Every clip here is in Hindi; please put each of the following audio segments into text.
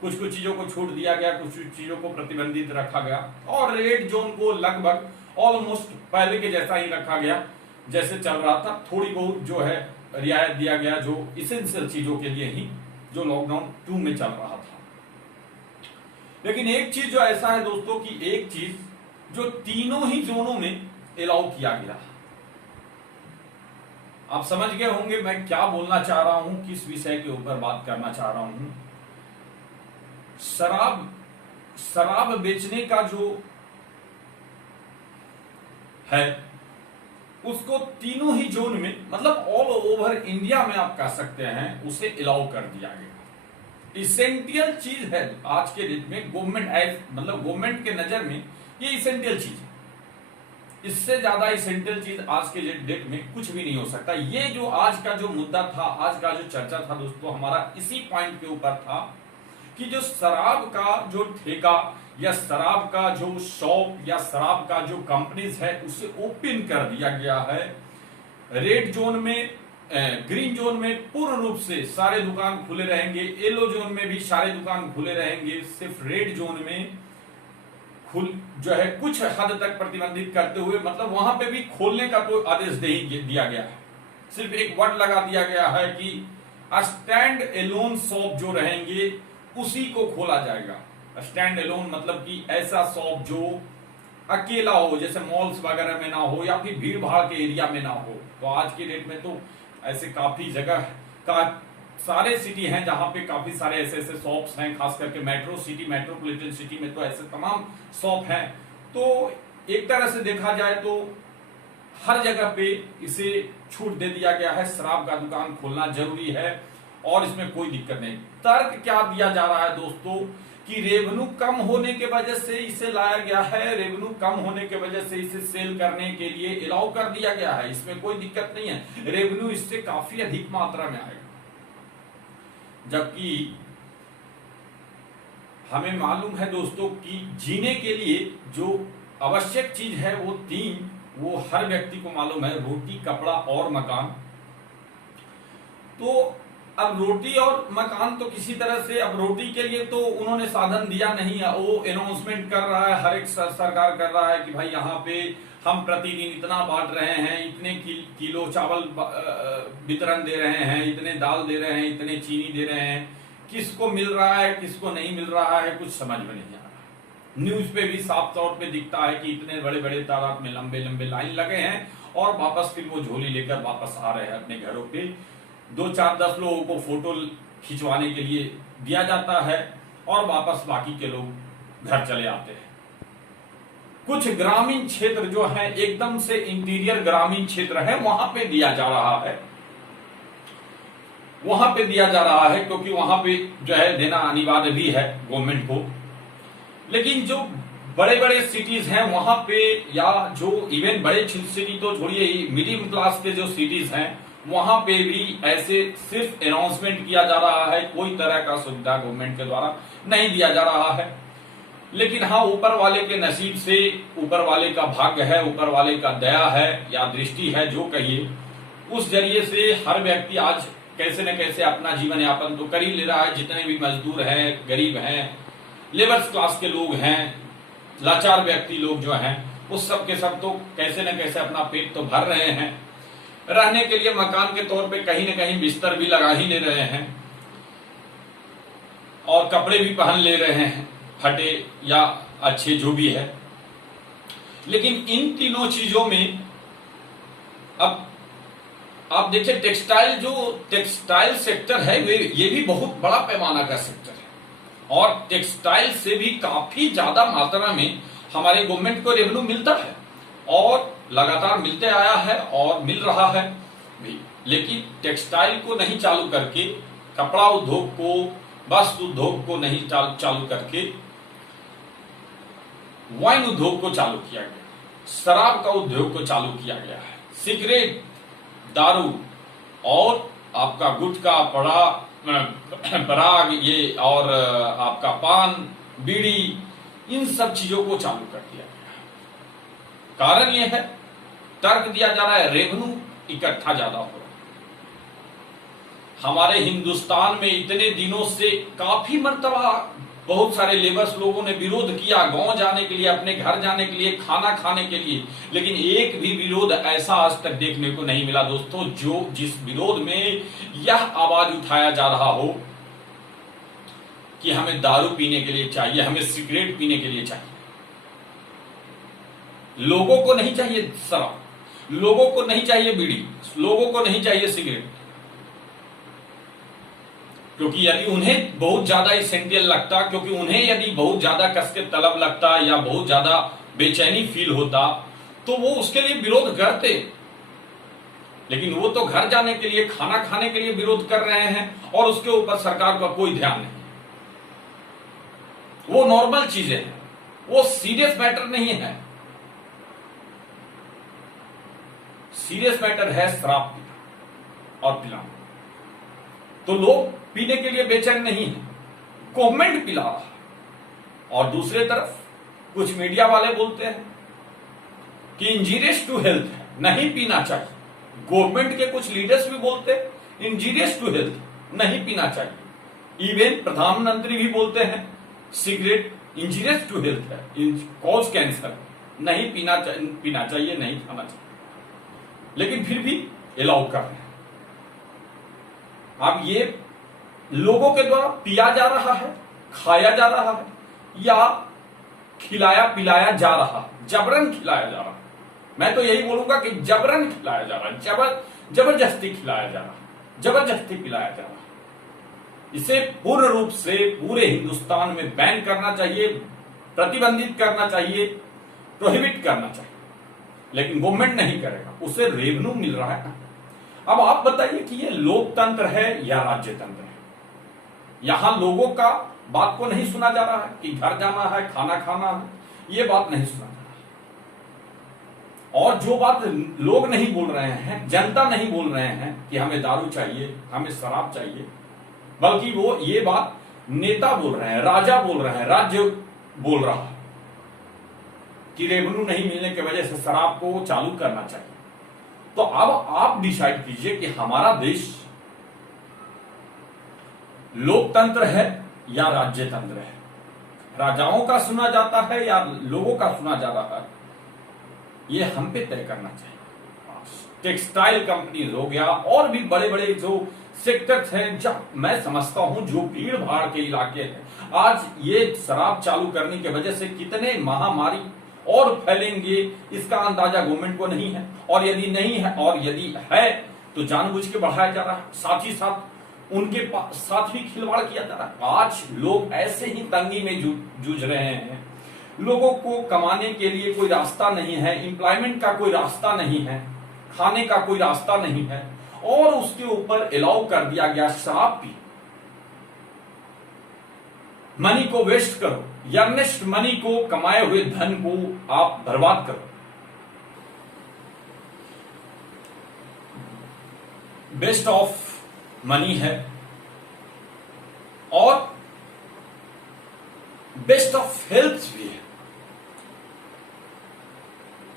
कुछ कुछ चीजों को छूट दिया गया, कुछ कुछ चीजों को प्रतिबंधित रखा गया, और रेड जोन को लगभग ऑलमोस्ट पहले के जैसा ही रखा गया जैसे चल रहा था। थोड़ी बहुत जो है रियायत दिया गया जो इसेंशियल चीजों के लिए ही, जो लॉकडाउन 2 में चल रहा था। लेकिन एक चीज जो ऐसा है दोस्तों कि एक चीज जो तीनों ही जोनों में अलाउ किया गया। आप समझ गए होंगे मैं क्या बोलना चाह रहा हूं, किस विषय के ऊपर बात करना चाह रहा हूं। शराब बेचने का जो है उसको तीनों ही जोन में, मतलब ऑल ओवर इंडिया में आप कह सकते हैं, उसे अलाउ कर दिया गया। इसेंशियल चीज है आज के डेट में, गवर्नमेंट के नजर में ये इसेंशियल चीज है। इससे ज्यादा इसेंशियल चीज आज के डेट में कुछ भी नहीं हो सकता। ये जो आज का जो मुद्दा था, आज का जो चर्चा था दोस्तों, हमारा इसी पॉइंट के ऊपर था कि जो शराब का जो ठेका या शराब का जो शॉप या शराब का जो कंपनीज है उसे ओपन कर दिया गया है। रेड जोन में, ग्रीन जोन में पूर्ण रूप से सारे दुकान खुले रहेंगे, येलो जोन में भी सारे दुकान खुले रहेंगे। सिर्फ रेड जोन में जो है कुछ हद तक प्रतिबंधित करते हुए, मतलब वहां पे भी खोलने का कोई आदेश नहीं दिया गया है। सिर्फ एक वर्ड लगा दिया गया है कि स्टैंड एलोन शॉप जो रहेंगे उसी को खोला जाएगा। स्टैंड एलोन मतलब कि ऐसा शॉप जो अकेला हो, जैसे मॉल्स वगैरह में ना हो या फिर भीड़ भाड़ के एरिया में ना हो। तो आज की डेट में तो ऐसे काफी जगह का सारे सिटी हैं जहां पे काफी सारे ऐसे ऐसे शॉप्स हैं, खास करके मेट्रो सिटी, मेट्रोपॉलिटन सिटी में तो ऐसे तमाम शॉप हैं। तो एक तरह से देखा जाए तो हर जगह पे इसे छूट दे दिया गया है, शराब का दुकान खोलना जरूरी है और इसमें कोई दिक्कत नहीं। तर्क क्या दिया जा रहा है दोस्तों कि रेवेन्यू कम होने के वजह से इसे लाया गया है, रेवेन्यू कम होने के वजह से इसे सेल करने के लिए अलाउ कर दिया गया है, इसमें कोई दिक्कत नहीं है। रेवेन्यू इससे काफी अधिक मात्रा में आएगा, जबकि हमें मालूम है दोस्तों कि जीने के लिए जो आवश्यक चीज है वो तीन, वो हर व्यक्ति को मालूम है, रोटी, कपड़ा और मकान। तो अब रोटी और मकान तो किसी तरह से, अब रोटी के लिए तो उन्होंने साधन दिया नहीं है, वो अनाउंसमेंट कर रहा है, हर एक सरकार कर रहा है कि भाई यहाँ पे हम प्रतिदिन इतना बांट रहे हैं, इतने किलो चावल वितरण दे रहे हैं, इतने दाल दे रहे हैं, इतने चीनी दे रहे हैं। किसको मिल रहा है किसको नहीं मिल रहा है कुछ समझ में नहीं आ रहा। न्यूज पे भी साफ तौर पे दिखता है कि इतने बड़े बड़े तादाद में लंबे लंबे लाइन लगे हैं और वापस फिर वो झोली लेकर वापस आ रहे हैं अपने घरों पे। 2 4 10 लोगों को फोटो खिंचवाने के लिए दिया जाता है और वापस बाकी के लोग घर चले आते हैं। कुछ ग्रामीण क्षेत्र जो है, एकदम से इंटीरियर ग्रामीण क्षेत्र है, वहां पे दिया जा रहा है, वहां पे दिया जा रहा है क्योंकि वहां पे जो है देना अनिवार्य भी है गवर्नमेंट को। लेकिन जो बड़े बड़े सिटीज हैं वहां पे, या जो इवन बड़े सिटी तो छोड़िए, मिडिल क्लास के जो सिटीज हैं वहां पे भी ऐसे सिर्फ अनाउंसमेंट किया जा रहा है, कोई तरह का सुविधा गवर्नमेंट के द्वारा नहीं दिया जा रहा है। लेकिन हाँ, ऊपर वाले के नसीब से, ऊपर वाले का भाग्य है, ऊपर वाले का दया है या दृष्टि है, जो कहिए, उस जरिए से हर व्यक्ति आज कैसे न कैसे अपना जीवन यापन तो कर ही ले रहा है। जितने भी मजदूर हैं, गरीब हैं, लेबर्स क्लास के लोग हैं, लाचार व्यक्ति लोग जो हैं, उस सब के सब तो कैसे न कैसे अपना पेट तो भर रहे हैं। रहने के लिए मकान के तौर पे कहीं न कहीं बिस्तर भी लगा ही ले रहे हैं और कपड़े भी पहन ले रहे हैं, फटे या अच्छे जो भी है। लेकिन इन तीनों चीजों में अब आप देखिए, टेक्सटाइल सेक्टर है, ये भी बहुत बड़ा पैमाना का सेक्टर है और टेक्सटाइल से भी काफी ज्यादा मात्रा में हमारे गवर्नमेंट को रेवेन्यू मिलता है और लगातार मिलते आया है और मिल रहा है भी। लेकिन टेक्सटाइल को नहीं चालू करके, कपड़ा उद्योग को, वस्त्र उद्योग को नहीं चालू करके वाइन उद्योग को चालू किया गया, शराब का उद्योग को चालू किया गया है। सिगरेट, दारू और आपका गुटखा, पराग, ये और आपका पान, बीड़ी, इन सब चीजों को चालू कर दिया गया है। कारण यह है, तर्क दिया जा रहा है, रेवेन्यू इकट्ठा ज्यादा हो रहा है। हमारे हिंदुस्तान में इतने दिनों से काफी मर्तबा बहुत सारे लेबर्स लोगों ने विरोध किया, गांव जाने के लिए, अपने घर जाने के लिए, खाना खाने के लिए, लेकिन एक भी विरोध ऐसा आज तक देखने को नहीं मिला दोस्तों जो जिस विरोध में यह आवाज उठाया जा रहा हो कि हमें दारू पीने के लिए चाहिए, हमें सिगरेट पीने के लिए चाहिए। लोगों को नहीं चाहिए शराब, लोगों को नहीं चाहिए बीड़ी, लोगों को नहीं चाहिए सिगरेट, क्योंकि यदि उन्हें बहुत ज्यादा इसेंशियल लगता, क्योंकि उन्हें यदि बहुत ज्यादा कस के तलब लगता या बहुत ज्यादा बेचैनी फील होता तो वो उसके लिए विरोध करते। लेकिन वो तो घर जाने के लिए, खाना खाने के लिए विरोध कर रहे हैं और उसके ऊपर सरकार का कोई ध्यान नहीं। वो नॉर्मल चीजें हैं, वो सीरियस मैटर नहीं है। सीरियस मैटर है शराब पीना और पिलाना। तो लोग पीने के लिए बेचैन नहीं है, गवर्नमेंट पिला रहा है। और दूसरे तरफ कुछ मीडिया वाले बोलते हैं कि इंजीरियस टू हेल्थ है, नहीं पीना चाहिए। गवर्नमेंट के कुछ लीडर्स भी बोलते हैं इंजीरियस टू हेल्थ, नहीं पीना चाहिए। इवन प्रधानमंत्री भी बोलते हैं सिगरेट इंजीरियस टू हेल्थ है, कॉज कैंसर, नहीं पीना चाहिए, नहीं खाना चाहिए, लेकिन फिर भी अलाउ कर रहे हैं। अब ये लोगों के द्वारा पिया जा रहा है, खाया जा रहा है, या खिलाया पिलाया जा रहा है, जबरन खिलाया जा रहा है। मैं तो यही बोलूंगा कि जबरन खिलाया जा रहा है, जबरदस्ती खिलाया जा रहा है, जबरदस्ती पिलाया जा रहा है। इसे पूर्ण रूप से पूरे हिंदुस्तान में बैन करना चाहिए, प्रतिबंधित करना चाहिए, प्रोहिबिट करना चाहिए, लेकिन गवर्नमेंट नहीं करेगा, उसे रेवेन्यू मिल रहा है ना। अब आप बताइए कि ये लोकतंत्र है या राज्य तंत्र है? यहां लोगों का बात को नहीं सुना जा रहा है कि घर जाना है, खाना खाना है, ये बात नहीं सुना जा रहा है। और जो बात लोग नहीं बोल रहे हैं, जनता नहीं बोल रहे हैं कि हमें दारू चाहिए, हमें शराब चाहिए, बल्कि वो ये बात नेता बोल रहे हैं, राजा बोल रहे हैं, राज्य बोल रहा है कि रेवेन्यू नहीं मिलने की वजह से शराब को चालू करना चाहिए। तो अब आप डिसाइड कीजिए कि हमारा देश लोकतंत्र है या राज्य तंत्र है, राजाओं का सुना जाता है या लोगों का सुना जा रहा है, ये हम पे तय करना चाहिए। टेक्सटाइल कंपनीज हो गया और भी बड़े बड़े जो सेक्टर्स हैं, जब मैं समझता हूं जो भीड़ भाड़ के इलाके हैं, आज ये शराब चालू करने की वजह से कितने महामारी और फैलेंगे इसका अंदाजा गवर्नमेंट को नहीं है। और यदि नहीं है, और यदि है तो जानबूझ के बढ़ाया जा रहा है, साथ ही साथ उनके साथ भी खिलवाड़ किया जा रहा है। आज लोग ऐसे ही तंगी में जूझ रहे हैं, लोगों को कमाने के लिए कोई रास्ता नहीं है, एम्प्लॉयमेंट का कोई रास्ता नहीं है, खाने का कोई रास्ता नहीं है, और उसके ऊपर अलाउ कर दिया गया शराब पी। मनी को वेस्ट करो, अर्नेस्ट मनी को, कमाए हुए धन को आप बर्बाद करो। वेस्ट ऑफ मनी है और बेस्ट ऑफ हेल्थ भी है।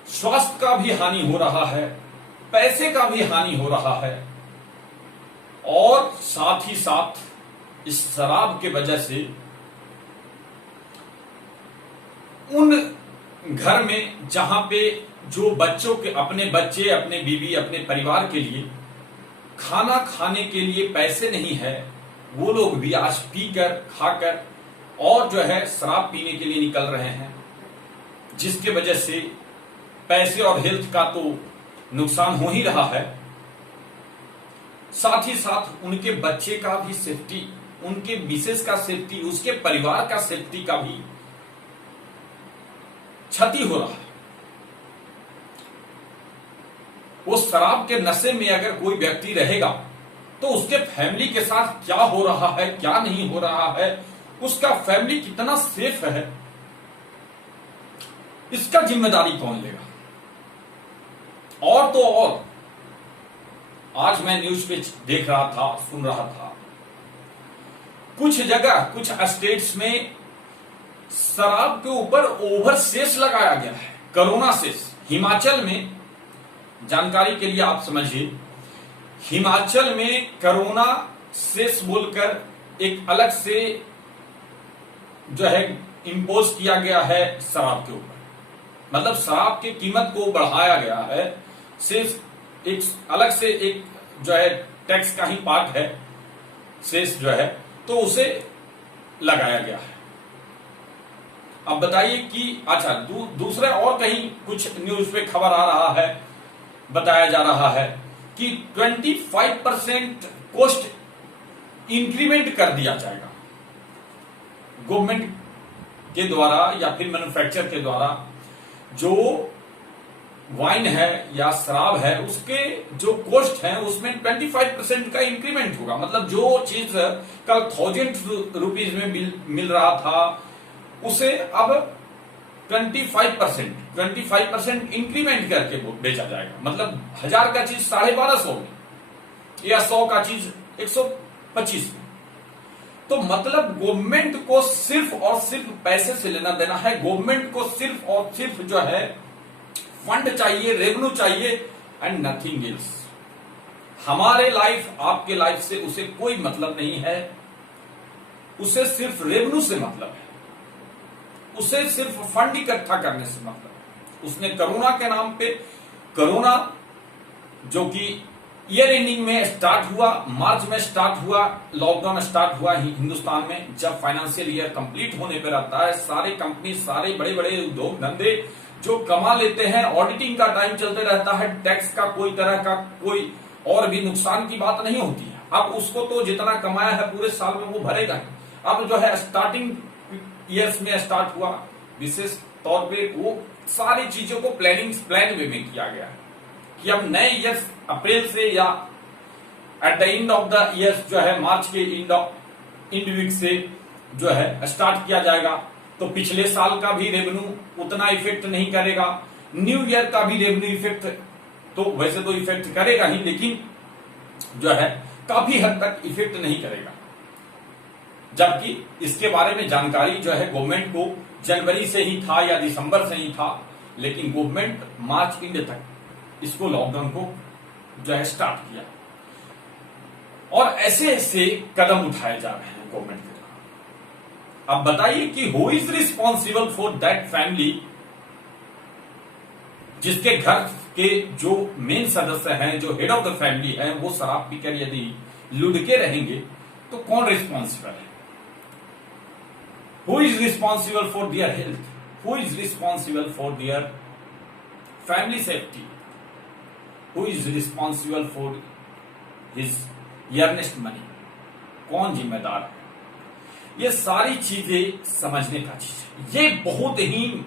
स्वास्थ्य का भी हानि हो रहा है, पैसे का भी हानि हो रहा है, और साथ ही साथ इस शराब के वजह से उन घर में जहां पे जो बच्चों के, अपने बच्चे, अपने बीवी, अपने परिवार के लिए खाना खाने के लिए पैसे नहीं है, वो लोग भी आज पीकर, खाकर और जो है शराब पीने के लिए निकल रहे हैं, जिसके वजह से पैसे और हेल्थ का तो नुकसान हो ही रहा है, साथ ही साथ उनके बच्चे का भी सेफ्टी, उनके मिसेस का सेफ्टी, उसके परिवार का सेफ्टी का भी क्षति हो रहा है। वो शराब के नशे में अगर कोई व्यक्ति रहेगा तो उसके फैमिली के साथ क्या हो रहा है, क्या नहीं हो रहा है, उसका फैमिली कितना सेफ है, इसका जिम्मेदारी कौन लेगा? और तो और आज मैं न्यूज पे देख रहा था, सुन रहा था, कुछ जगह, कुछ स्टेट्स में शराब के ऊपर ओवर सेस लगाया गया है, कोरोना सेस। हिमाचल में, जानकारी के लिए आप समझिए, हिमाचल में कोरोना सेस बोलकर एक अलग से जो है इम्पोज किया गया है शराब के ऊपर, मतलब शराब की कीमत को बढ़ाया गया है, सिर्फ एक अलग से एक जो है टैक्स का ही पार्ट है, सेस जो है, तो उसे लगाया गया है। अब बताइए कि अच्छा दूसरे और कहीं कुछ न्यूज पे खबर आ रहा है, बताया जा रहा है कि 25% कॉस्ट इंक्रीमेंट कर दिया जाएगा गवर्नमेंट के द्वारा या फिर मैन्युफैक्चर के द्वारा। जो वाइन है या शराब है उसके जो कॉस्ट है उसमें 25% का इंक्रीमेंट होगा, मतलब जो चीज कल 1000 रुपीज में मिल रहा था उसे अब 25% इंक्रीमेंट करके बेचा जाएगा, मतलब 1000 का चीज 1250 में या 100 का चीज 125 में। तो मतलब गवर्नमेंट को सिर्फ और सिर्फ पैसे से लेना देना है, गवर्नमेंट को सिर्फ और सिर्फ जो है फंड चाहिए, रेवेन्यू चाहिए एंड नथिंग एल्स। हमारे लाइफ आपके लाइफ से उसे कोई मतलब नहीं है, उसे सिर्फ रेवेन्यू से मतलब है, उसे सिर्फ फंड इकट्ठा करने से मतलब है। उसने कोरोना के नाम पे, कोरोना जो कि ईयर एंडिंग में स्टार्ट हुआ, मार्च में स्टार्ट हुआ, लॉकडाउन स्टार्ट हुआ हिंदुस्तान में, जब फाइनेंशियल ईयर कंप्लीट होने पर रहता है, सारे कंपनी, सारे बड़े बड़े उद्योग धंधे जो कमा लेते हैं, ऑडिटिंग का टाइम चलते रहता है, टैक्स का कोई तरह का कोई और भी नुकसान की बात नहीं होती है। अब उसको तो जितना कमाया है पूरे साल में वो भरेगा ही। अब जो है स्टार्टिंग ईयर्स में स्टार्ट हुआ, विशेष तौर पे वो सारी चीजों को प्लान वे में किया गया है कि अब नए ईयर्स अप्रैल से या at the end of the year जो है मार्च के एंड वीक से जो है स्टार्ट किया जाएगा। तो पिछले साल का भी रेवेन्यू उतना इफेक्ट नहीं करेगा, न्यू ईयर का भी रेवेन्यू इफेक्ट तो वैसे तो इफेक्ट करेगा ही, लेकिन जो है काफी हद तक इफेक्ट नहीं करेगा। जबकि इसके बारे में जानकारी जो है गवर्नमेंट को जनवरी से ही था या दिसंबर से ही था, लेकिन गवर्नमेंट मार्च एंड तक इसको लॉकडाउन को जो है स्टार्ट किया। और ऐसे ऐसे कदम उठाए जा रहे हैं गवर्नमेंट के द्वारा। अब बताइए कि who is responsible for that family, जिसके घर के जो मेन सदस्य हैं, जो हेड ऑफ द फैमिली है, वो शराब पीकर यदि लुढ़के रहेंगे तो कौन रिस्पॉन्सिबल है? Who is responsible for their health, who is responsible for their family safety, who is responsible for his earnest money, कौन जिम्मेदार है? ये सारी चीजें समझने का चीज है, ये बहुत ही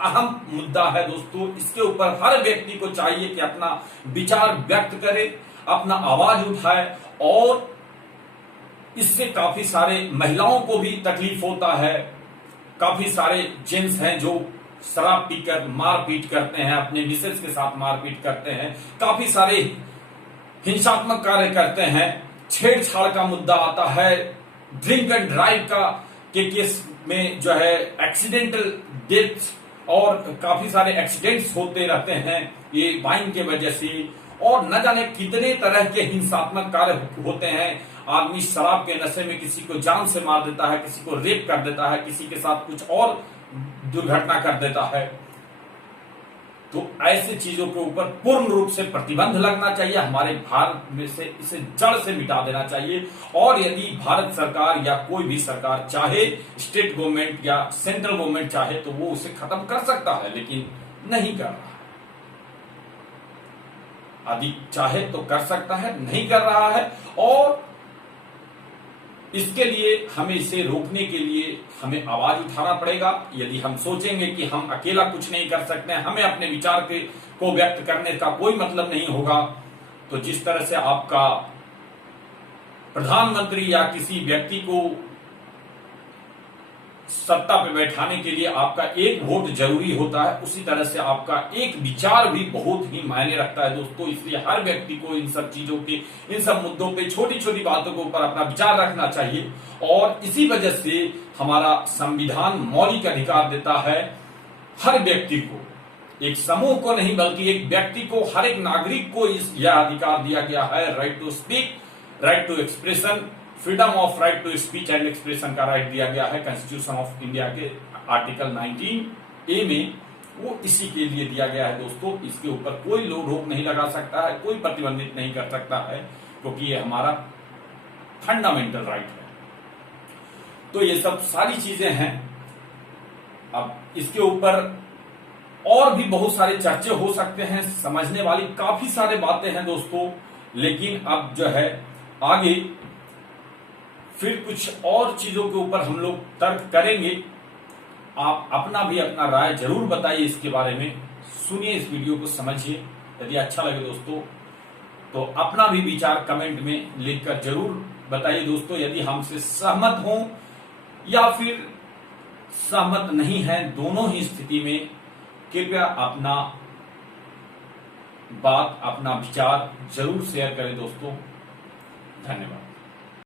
अहम मुद्दा है दोस्तों। इसके ऊपर हर व्यक्ति को चाहिए कि अपना विचार व्यक्त करे, अपना आवाज उठाए, और इससे काफी सारे महिलाओं को भी तकलीफ होता है। काफी सारे जेंट्स हैं जो शराब पीकर मारपीट करते हैं, अपने मिसेज के साथ मारपीट करते हैं, काफी सारे हिंसात्मक कार्य करते हैं, छेड़छाड़ का मुद्दा आता है, ड्रिंक एंड ड्राइव का के केस में जो है एक्सीडेंटल डेथ और काफी सारे एक्सीडेंट्स होते रहते हैं ये वाइन के वजह से, और न जाने कितने तरह के हिंसात्मक कार्य होते हैं। आदमी शराब के नशे में किसी को जान से मार देता है, किसी को रेप कर देता है, किसी के साथ कुछ और दुर्घटना कर देता है। तो ऐसे चीजों के ऊपर पूर्ण रूप से प्रतिबंध लगना चाहिए, हमारे भारत में से इसे जड़ से मिटा देना चाहिए। और यदि भारत सरकार या कोई भी सरकार चाहे, स्टेट गवर्नमेंट या सेंट्रल गवर्नमेंट चाहे, तो वो उसे खत्म कर सकता है, लेकिन नहीं कर रहा है। यदि चाहे तो कर सकता है, नहीं कर रहा है, और इसके लिए हमें इसे रोकने के लिए हमें आवाज उठाना पड़ेगा। यदि हम सोचेंगे कि हम अकेला कुछ नहीं कर सकते हैं, हमें अपने विचार को व्यक्त करने का कोई मतलब नहीं होगा, तो जिस तरह से आपका प्रधानमंत्री या किसी व्यक्ति को सत्ता पे बैठाने के लिए आपका एक वोट जरूरी होता है, उसी तरह से आपका एक विचार भी बहुत ही मायने रखता है दोस्तों। इसलिए हर व्यक्ति को इन सब चीजों के, इन सब मुद्दों पे, छोटी छोटी बातों के ऊपर अपना विचार रखना चाहिए। और इसी वजह से हमारा संविधान मौलिक अधिकार देता है हर व्यक्ति को एक समूह को नहीं बल्कि एक व्यक्ति को, हर एक नागरिक को यह अधिकार दिया गया है, right to speak, right to expression, freedom of right to speech and expression का राइट दिया गया है कॉन्स्टिट्यूशन ऑफ इंडिया के आर्टिकल 19A में। वो इसी के लिए दिया गया है दोस्तों। इसके ऊपर कोई रोक नहीं लगा सकता है, कोई प्रतिबंधित नहीं कर सकता है, क्योंकि ये हमारा फंडामेंटल राइट है। तो ये सब सारी चीजें हैं। अब इसके ऊपर और भी बहुत सारे चर्चे हो सकते हैं, समझने वाली काफी सारे बातें हैं दोस्तों, लेकिन अब जो है आगे फिर कुछ और चीजों के ऊपर हम लोग तर्क करेंगे। आप अपना राय जरूर बताइए इसके बारे में, सुनिए इस वीडियो को, समझिए। यदि अच्छा लगे दोस्तों तो अपना भी विचार कमेंट में लिखकर जरूर बताइए दोस्तों। यदि हमसे सहमत हो या फिर सहमत नहीं है, दोनों ही स्थिति में कृपया अपना बात, अपना विचार जरूर शेयर करें दोस्तों। धन्यवाद।